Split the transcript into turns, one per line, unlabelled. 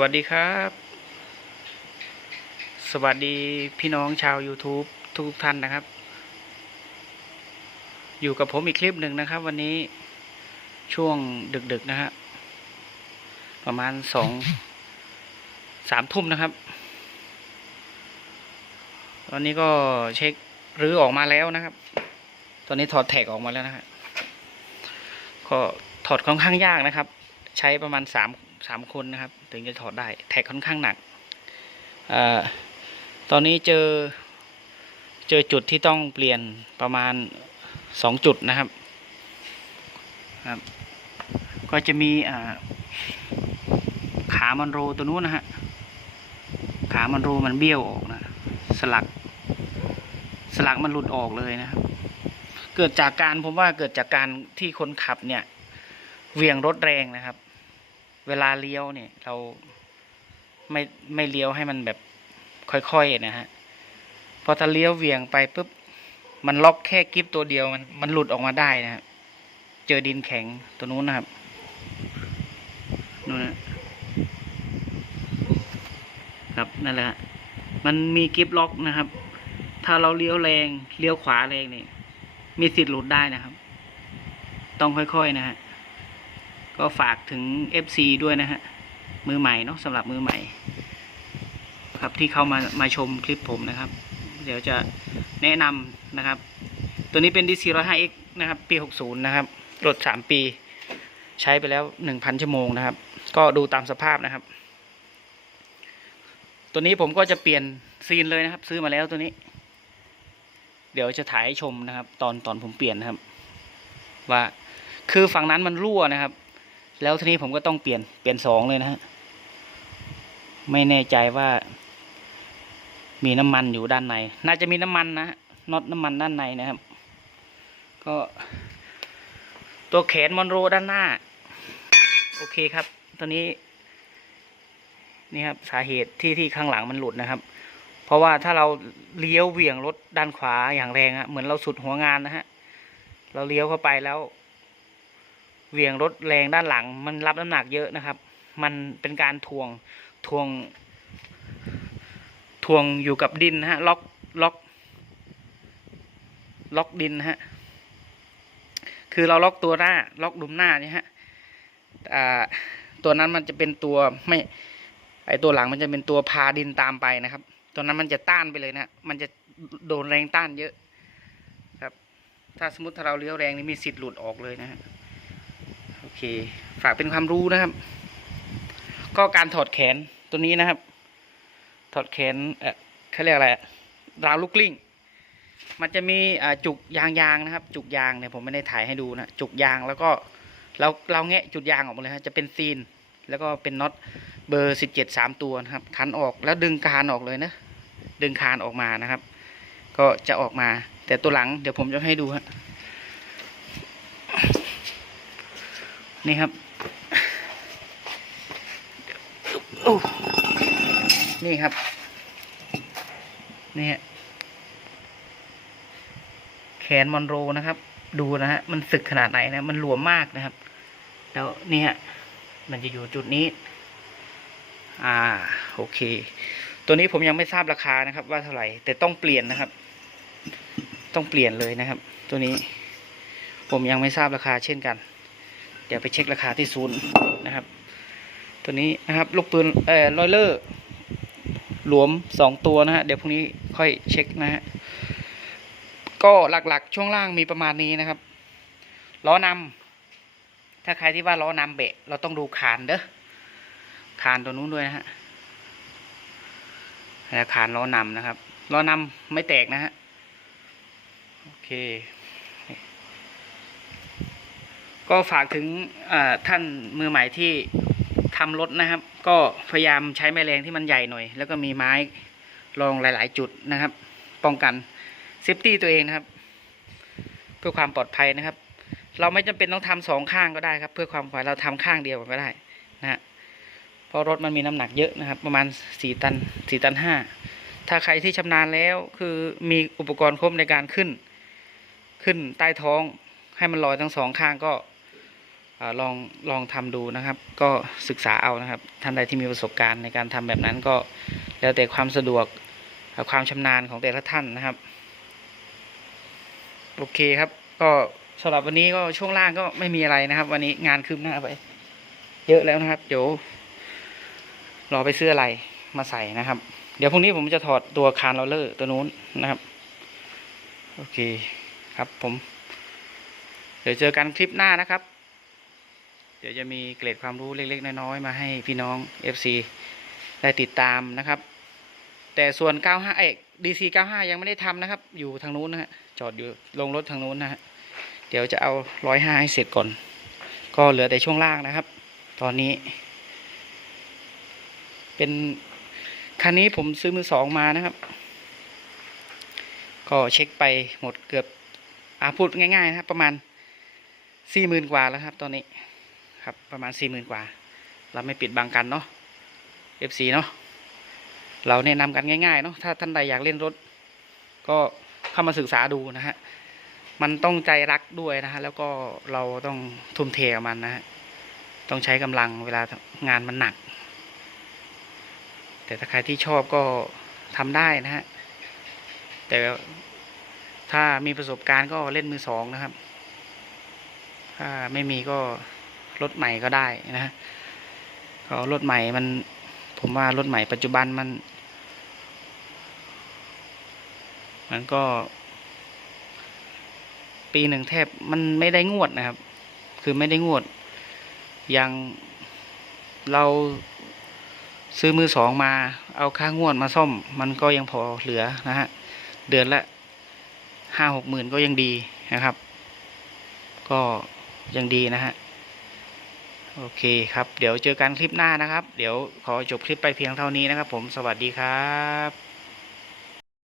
วัสดีครับ สวัสดีพี่น้องชาว YouTube ทุกท่านนะครับ อยู่กับผมอีกคลิปหนึ่งนะครับ วันนี้ช่วงดึกๆนะฮะประมาณสองสามทุ่มนะครับ ตอนนี้ก็เช็ครื้อออกมาแล้วนะครับ ตอนนี้ถอดแท็กออกมาแล้วนะฮะก็ถอดค่อนข้างยากนะครับ ใช้ประมาณสาม สามคนนะครับ ถึงจะถอดได้แท็กค่อนข้างหนักอตอนนี้เจอเจอจุดที่ต้องเปลี่ยนประมาณสองจุดนะครับครับ ก็จะมีขามันโรตัวนู้นนะฮะขามันโรมันเบี้ยวออกนะสลัก สลักมันหลุดออกเลยนะครับ เกิดจากการผมว่าเกิดจากการที่คนขับเนี่ยเวียงรถแรงนะครับ เวลาเลี้ยวเนี่ย เราไม่ไม่เลี้ยวให้มันแบบค่อยๆนะฮะพอถ้าเลี้ยวเวียงไปปุ๊บมันล็อกแค่กิฟตัวเดียวมันมันหลุดออกมาได้นะครับเจอดินแข็งตัวนู้นนะครับนู่นนะครับนั่นแหละฮะมันมีกิฟล็อกนะครับ ถ้าเราเลี้ยวแรงเลี้ยวขวาแรงนี่มีสิทธิ์หลุดได้นะครับ ต้องค่อยๆนะฮะ ก็ฝากถึง FC ด้วยนะฮะ มือใหม่เนาะสำหรับมือใหม่ ครับที่เข้ามามาชมคลิปผมนะครับ เดี๋ยวจะแนะนำนะครับ ตัวนี้เป็น DC 105X นะครับ ปี 60 นะครับรถ3 ปี ใช้ไปแล้ว 1,000 ชั่วโมงนะครับ ก็ดูตามสภาพนะครับ ตัวนี้ผมก็จะเปลี่ยนซีนเลยนะครับ ซื้อมาแล้วตัวนี้ เดี๋ยวจะถ่ายให้ชมนะครับ ตอนตอนผมเปลี่ยนนะครับ ว่าคือฝั่งนั้นมันรั่วนะครับ แล้วทีนี้ผมก็ต้องเปลี่ยนเปลี่ยนสองเลยนะฮะไม่แน่ใจว่า มีน้ำมันอยู่ด้านใน น่าจะมีน้ำมันนะน็อตน้ำมันด้านในนะครับ ก็ ตัวแขนมอนโรด้านหน้า โอเคครับ ตอนนี้นี่ครับสาเหตุที่ที่ข้างหลังมันหลุดนะครับ เพราะว่าถ้าเราเลี้ยวเหวี่ยงรถด้านขวาอย่างแรงอะเหมือนเราสุดหัวงานนะฮะ เราเลี้ยวเข้าไปแล้ว เหวี่ยงรถแรงด้านหลัง มันรับน้ำหนักเยอะนะครับ มันเป็นการทวงทวงทวงอยู่กับดินนะฮะล็อกล็อกล็อกดินนะฮะคือเราล็อกตัวหน้าล็อกดุมหน้าเนี่ยฮะอ่าตัวนั้นมันจะเป็นตัวไม่ไอตัวหลังมันจะเป็นตัวพาดินตามไปนะครับ ตัวนั้นมันจะต้านไปเลยนะมันจะโดนแรงต้านเยอะครับ ถ้าสมมติถ้าเราเลี้ยวแรงนี่มีสิทธิ์หลุดออกเลยนะฮะ เค ฝากเป็นความรู้นะครับ ก็การถอดแขนตัวนี้นะครับ ถอดแขนเออเขาเรียกอะไรราวลูกกลิ้ง มันจะมีจุกยางยางนะครับ จุกยางเนี่ยผมไม่ได้ถ่ายให้ดูนะจุกยางแล้วก็เราเราแงะจุดยางออกมาเลยฮะจะเป็นซีน แล้วก็เป็นน็อตเบอร์สิบเจ็ดสามตัวนะครับคันออกแล้วดึงคานออกเลยนะดึงคานออกมานะครับ ก็จะออกมา แต่ตัวหลังเดี๋ยวผมจะให้ดูฮะ นี่ครับนี่ครับ นี่ฮะแขนมอนโรนะครับ ดูนะฮะมันสึกขนาดไหนนะ มันหลวมมากนะครับ แล้วเนี่ยมันจะอยู่จุดนี้ อ่า โอเค ตัวนี้ผมยังไม่ทราบราคานะครับ ว่าเท่าไหร่ แต่ต้องเปลี่ยนนะครับ ต้องเปลี่ยนเลยนะครับ ตัวนี้ ผมยังไม่ทราบราคาเช่นกัน ดี๋ยวไปเช็คราคาที่ศูนย์นะครับ ตัวนี้นะครับลูกปืนเอ่อลอยเลอร์หลวมสองตัวนะฮะเดี๋ยวพรุ่งนี้ค่อยเช็คนะฮะก็หลักๆ ช่วงล่างมีประมาณนี้นะครับล้อนำถ้าใครที่ว่าล้อนำเบะ เราต้องดูคานเด้อคานตัวนู้นด้วยนะฮะแล้วคานล้อนำนะครับล้อนำไม่แตกนะฮะโอเค ก็ฝากถึงท่านมือใหม่ที่ทำรถนะครับ ก็พยายามใช้แม่แรงที่มันใหญ่หน่อย แล้วก็มีไม้รองหลาย ๆ จุดนะครับ ป้องกันเซฟตี้ตัวเองนะครับ เพื่อความปลอดภัยนะครับ เราไม่จำเป็นต้องทำสองข้างก็ได้ครับ เพื่อความปลอดภัยเราทำข้างเดียวก็ได้นะฮะเพราะรถมันมีน้ำหนักเยอะนะครับ ประมาณสี่ตันสี่ตันห้าถ้าใครที่ชำนาญแล้วคือมีอุปกรณ์ครบในการขึ้น ขึ้นใต้ท้องให้มันลอยทั้งสองข้างก็ ลองลองทำดูนะครับ ก็ศึกษาเอานะครับ ท่านใดที่มีประสบการณ์ในการทำแบบนั้นก็แล้วแต่ความสะดวกความชำนาญของแต่ละท่านนะครับ โอเคครับ ก็สำหรับวันนี้ก็ช่วงล่างก็ไม่มีอะไรนะครับ วันนี้งานคืบหน้าไป เยอะแล้วนะครับ เดี๋ยวรอไปซื้ออะไรมาใส่นะครับ เดี๋ยวพรุ่งนี้ผมจะถอดตัวคานโรลเลอร์ตัวนู้นนะครับ โอเคครับผม เดี๋ยวเจอกันคลิปหน้านะครับ ดี๋ยวจะมีเกร็ดความรู้เล็ก ๆ น้อยๆมาให้พี่น้อง FC ได้ติดตามนะครับ แต่ส่วน 95 เอก DC 95 ยังไม่ได้ทำนะครับ อยู่ทางนู้นนะฮะจอดอยู่ลงรถทางนู้นนะฮะเดี๋ยวจะเอา 105 ให้เสร็จก่อน ก็เหลือแต่ช่วงล่างนะครับ ตอนนี้ เป็นคันนี้ผมซื้อมือสองมานะครับ ก็เช็คไปหมดเกือบอาพูดง่ายๆนะครับประมาณสี่หมื่นกว่าแล้วครับตอนนี้ ครับประมาณสี่หมื่นกว่า เราไม่ปิดบังกันเนาะ FC เนาะเราแนะนำกันง่ายๆเนาะถ้าท่านใดอยากเล่นรถ ก็เข้ามาศึกษาดูนะฮะมันต้องใจรักด้วยนะฮะแล้วก็เราต้องทุ่มเทกับมันนะฮะต้องใช้กำลังเวลางานมันหนัก แต่ถ้าใครที่ชอบก็ทำได้นะฮะแต่ถ้ามีประสบการณ์ก็เล่นมือสองนะครับ ถ้าไม่มีก็ รถใหม่ก็ได้นะฮะก็รถใหม่มัน ผมว่ารถใหม่ปัจจุบันมัน มันก็ ปีหนึ่งแทบมันไม่ได้งวดนะครับ คือไม่ได้งวด อย่างเราซื้อมือสองมา เอาค่างวดมาซ่อม มันก็ยังพอเหลือนะฮะ เดือนละห้าหกหมื่นก็ยังดีนะครับ ก็ยังดีนะฮะ โอเคครับ เดี๋ยวเจอกันคลิปหน้านะครับ เดี๋ยวขอจบคลิปไปเพียงเท่านี้นะครับผมสวัสดีครับ